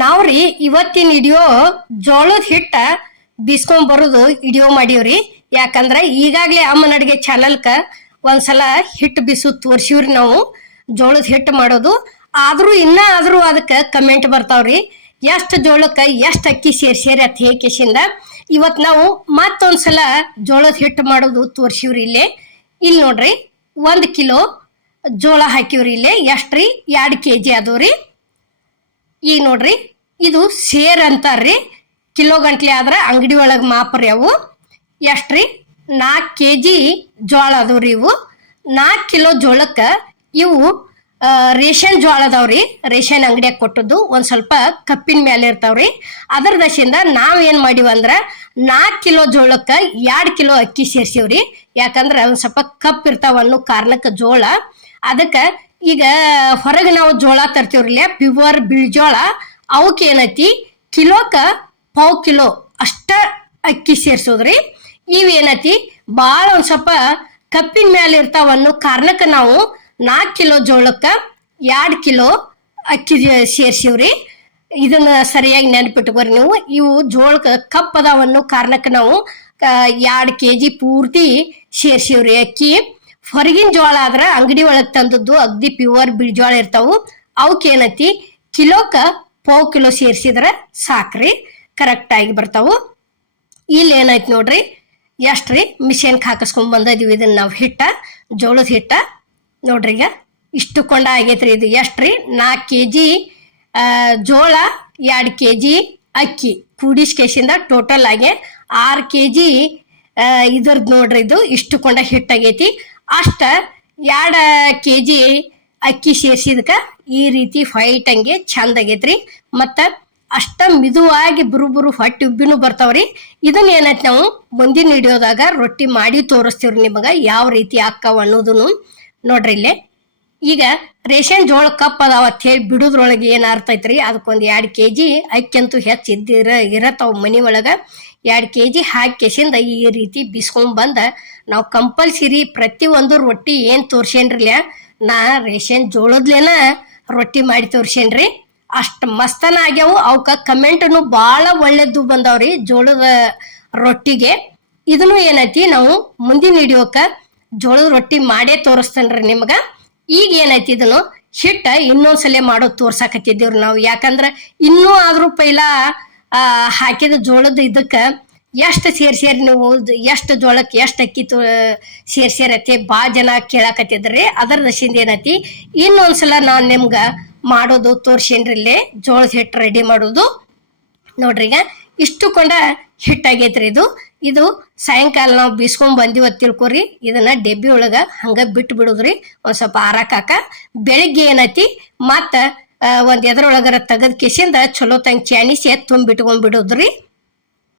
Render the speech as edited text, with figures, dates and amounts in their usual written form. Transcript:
ನಾವ್ರಿ ಇವತ್ತಿನ ವಿಡಿಯೋ ಜೋಳದ ಹಿಟ್ಟ ಬೀಸ್ಕೊಂಡ್ ಬರೋದು ವಿಡಿಯೋ ಮಾಡೀವ್ರಿ. ಯಾಕಂದ್ರ ಈಗಾಗ್ಲೇ ಅಮ್ಮನ ಅಡಿಗೆ ಚಾನಲ್ಕ ಒಂದ್ಸಲ ಹಿಟ್ಟು ಬೀಸು ತೋರ್ಸಿವ್ರಿ ನಾವು ಜೋಳದ ಹಿಟ್ಟು ಮಾಡೋದು. ಆದ್ರೂ ಅದಕ್ಕೆ ಕಮೆಂಟ್ ಬರ್ತಾವ್ರಿ, ಎಷ್ಟು ಜೋಳಕ್ಕ ಎಷ್ಟು ಅಕ್ಕಿ ಸೇರ್ಸೇರಿ ಅಂತ ಹೇಕಿಸಿಂದ ಇವತ್ ನಾವು ಮತ್ತೊಂದ್ಸಲ ಜೋಳದ ಹಿಟ್ಟು ಮಾಡೋದು ತೋರ್ಸಿವ್ರಿ. ಇಲ್ಲಿ ನೋಡ್ರಿ 1 ಕಿಲೋ ಜೋಳ ಹಾಕಿವ್ರಿ. ಎಷ್ಟ್ರಿ 2 kg ಅದವ್ರಿ. ಈಗ ನೋಡ್ರಿ ಇದು ಸೇರ್ ಅಂತಾರ್ರಿ, ಕಿಲೋ ಗಂಟ್ಲೆ ಆದ್ರ ಅಂಗಡಿ ಒಳಗೆ ಮಾಪ್ರಿ. ಅವು ಎಷ್ಟ್ರಿ 4 kg ಜೋಳ ಅದಾವ್ರಿ. ಇವು 4 ಕಿಲೋ ಜೋಳಕ್ಕ ಇವು ರೇಷನ್ ಜೋಳ ಅದಾವ್ರಿ. ರೇಷನ್ ಅಂಗಡಿಯಾಗ ಕೊಟ್ಟದ್ದು ಒಂದ್ ಸ್ವಲ್ಪ ಕಪ್ಪಿನ ಮೇಲೆ ಇರ್ತಾವ್ರಿ. ಅದರ ದಶಿಂದ ನಾವ್ ಏನ್ ಮಾಡಿವ ಅಂದ್ರ 4 ಕಿಲೋ ಜೋಳಕ್ಕ 2 ಕಿಲೋ ಅಕ್ಕಿ ಸೇರ್ಸಿವ್ರಿ. ಯಾಕಂದ್ರ ಒಂದ್ ಸ್ವಲ್ಪ ಕಪ್ ಇರ್ತಾವ ಅನ್ನೋ ಕಾರಣಕ್ಕ ಜೋಳ. ಅದಕ್ಕ ಈಗ ಹೊರಗೆ ನಾವು ಜೋಳ ತರ್ತೀವ್ರಿ, ಪ್ಯೂರ್ ಬಿಳ್ಜೋಳ. ಅವಕ್ಕೆ ಏನೈತಿ ಕಿಲೋಕ್ಕ 1/4 ಕಿಲೋ ಅಷ್ಟ ಅಕ್ಕಿ ಸೇರ್ಸೋದ್ರಿ. ಇವೇನೈತಿ ಬಾಳ ಒಂದ್ ಸ್ವಲ್ಪ ಕಪ್ಪಿನ ಮೇಲೆ ಇರ್ತಾವ ಅನ್ನೋ ಕಾರಣಕ್ಕ ನಾವು 4 ಕಿಲೋ ಜೋಳಕ್ಕ 2 ಕಿಲೋ ಅಕ್ಕಿ ಸೇರ್ಸಿವ್ರಿ. ಇದನ್ನ ಸರಿಯಾಗಿ ನೆನಪಿಟ್ಕೋರಿ ನೀವು. ಇವು ಜೋಳಕ್ಕ ಕಪ್ ಅದಾವ ಅನ್ನೋ ಕಾರಣಕ್ಕ ನಾವು 2 kg ಪೂರ್ತಿ ಸೇರ್ಸಿವ್ರಿ ಅಕ್ಕಿ. ಹೊರಗಿನ ಜೋಳ ಆದ್ರ ಅಂಗಡಿ ಒಳಗ್ ತಂದದ್ದು ಅಗ್ದಿ ಪ್ಯೂರ್ ಬಿಳ್ಜೋಳ ಇರ್ತಾವು. ಅವಕ್ಕೆ ಏನೈತಿ ಕಿಲೋಕ್ಕ 1/4 ಕಿಲೋ ಸೇರ್ಸಿದ್ರ ಸಾಕ್ರಿ, ಕರೆಕ್ಟ್ ಆಗಿ ಬರ್ತಾವು. ಇಲ್ಲಿ ಏನೈತಿ ನೋಡ್ರಿ, ಎಷ್ಟ್ರಿ ಮಿಷನ್ಗೆ ಹಾಕಿಸ್ಕೊಂಡ್ ಬಂದಿದೀವಿ ಇದನ್ನ ನಾವು ಹಿಟ್ಟ, ಜೋಳದ ಹಿಟ್ಟ. ನೋಡ್ರಿ ಈಗ ಇಷ್ಟು ಕೊಂಡ ಆಗೈತ್ರಿ. ಇದು ಎಷ್ಟ್ರಿ 4 kg ಜೋಳ 2 kg ಅಕ್ಕಿ ಕೂಡಿಸ್ಕೇಸಿಂದ ಟೋಟಲ್ ಆಗಿ 6 kg ಇದ್ರದ್ ನೋಡ್ರಿ. ಇದು ಇಷ್ಟು ಕೊಂಡ ಹಿಟ್ಟಾಗೈತಿ. ಅಷ್ಟ 2 kg ಅಕ್ಕಿ ಸೇರ್ಸಿದಕ್ಕ ಈ ರೀತಿ ಫೈಟ್ ಹಂಗೆ ಚಂದ ಆಗೈತ್ರಿ. ಮತ್ತ ಅಷ್ಟ ಮಿದುವಾಗಿ ಬುರು ಹೊಟ್ಟಿ ಉಬ್ಬಿನೂ ಬರ್ತಾವ್ರಿ. ಇದನ್ನ ಏನೈತಿ ನಾವು ಮುಂದಿನ ವಿಡಿಯೋದಾಗ ರೊಟ್ಟಿ ಮಾಡಿ ತೋರಿಸ್ತೀವ್ರಿ ನಿಮಗ ಯಾವ ರೀತಿ ಆಕ್ಕಾವ ಅನ್ನೋದನ್ನು. ನೋಡ್ರಿ ಇಲ್ಲೇ ಈಗ ರೇಷನ್ ಜೋಳ ಕಪ್ ಅದಾವ ಅಂತ ಹೇಳಿ ಬಿಡುದ್ರೊಳಗೆ ಏನ್ ಅರ್ಥ ಐತ್ರಿ, ಅದಕ್ಕೊಂದು 2 kg ಅಕ್ಕಿ ಅಂತೂ ಹೆಚ್ಚು ಇರತ್ತಾವ ಮನಿ ಒಳಗ. 2 kg ಹಾಕಿಸಿಂದ ಈ ರೀತಿ ಬಿಸ್ಕೊಂಡ್ ಬಂದ ನಾವು ಕಂಪಲ್ಸರಿ ಪ್ರತಿಯೊಂದು ರೊಟ್ಟಿ ಏನ್ ತೋರ್ಸೇನ್ರಿಲ್ಲ, ನಾ ರೇಷನ್ ಜೋಳದ್ಲೇನ ರೊಟ್ಟಿ ಮಾಡಿ ತೋರ್ಸೇನ್ರಿ. ಅಷ್ಟ ಮಸ್ತನ ಆಗ್ಯಾವು. ಅವಕ್ಕ ಕಮೆಂಟ್ನು ಬಾಳ ಒಳ್ಳೇದು ಬಂದಾವ್ರಿ ಜೋಳದ ರೊಟ್ಟಿಗೆ. ಇದನ್ನು ಏನೈತಿ ನಾವು ಮುಂದಿನ ವಿಡಿಯೋಕ್ಕ ಜೋಳದ ರೊಟ್ಟಿ ಮಾಡೇ ತೋರಿಸ್ತೇನ್ರಿ ನಿಮ್ಗ. ಈಗ ಏನೈತಿ ಇದನ್ನು ಹಿಟ್ಟ ಇನ್ನೊಂದ್ಸಲ ಮಾಡೋದು ತೋರ್ಸಾಕತ್ತಿದ್ದೇವ್ರಿ ನಾವು. ಯಾಕಂದ್ರ ಇನ್ನೂ ಆದ್ರೂ ಪೈಲಾ ಹಾಕಿದ ಜೋಳದ ಇದಕ್ಕ ಎಷ್ಟು ಸೇರ್ಸೇರಿ ನೀವು, ಎಷ್ಟು ಜೋಳಕ್ಕೆ ಎಷ್ಟು ಅಕ್ಕಿ ಸೇರ್ಸೇರತ್ತೆ ಭಾಳ ಜನ ಕೇಳಾಕತ್ತಿದ್ರಿ. ಅದರ ದಶಿಂದ ಏನೈತಿ ಇನ್ನೊಂದ್ಸಲ ನಾನ್ ನಿಮ್ಗ ಮಾಡೋದು ತೋರ್ಸೇನ್ರಿ. ಇಲ್ಲೇ ಜೋಳದ ಹಿಟ್ಟು ರೆಡಿ ಮಾಡೋದು ನೋಡ್ರಿ. ಈಗ ಇಷ್ಟು ಕೊಂಡ ಹಿಟ್ಟಾಗೈತ್ರಿ. ಇದು ಸಾಯಂಕಾಲ ನಾವು ಬೀಸ್ಕೊಂಡ್ ಬಂದಿವ ತಿಳ್ಕೊರಿ. ಇದನ್ನ ಡೆಬ್ಬಿ ಒಳಗ ಹಂಗ ಬಿಟ್ಟು ಬಿಡುದ್ರಿ ಒಂದ್ ಸ್ವಲ್ಪ ಆರಾಕಾಕ. ಬೆಳಿಗ್ಗೆ ಏನೈತಿ ಮತ್ತ ಒಂದ್ ಎದ್ರೊಳಗರ ತೆಗದ್ ಕಿಸಿಂದ ಚಲೋ ತಂಗ್ ಚಾಣಿಸಿ ತುಂಬಿಟ್ಕೊಂಡ್ ಬಿಡುದ್ರಿ.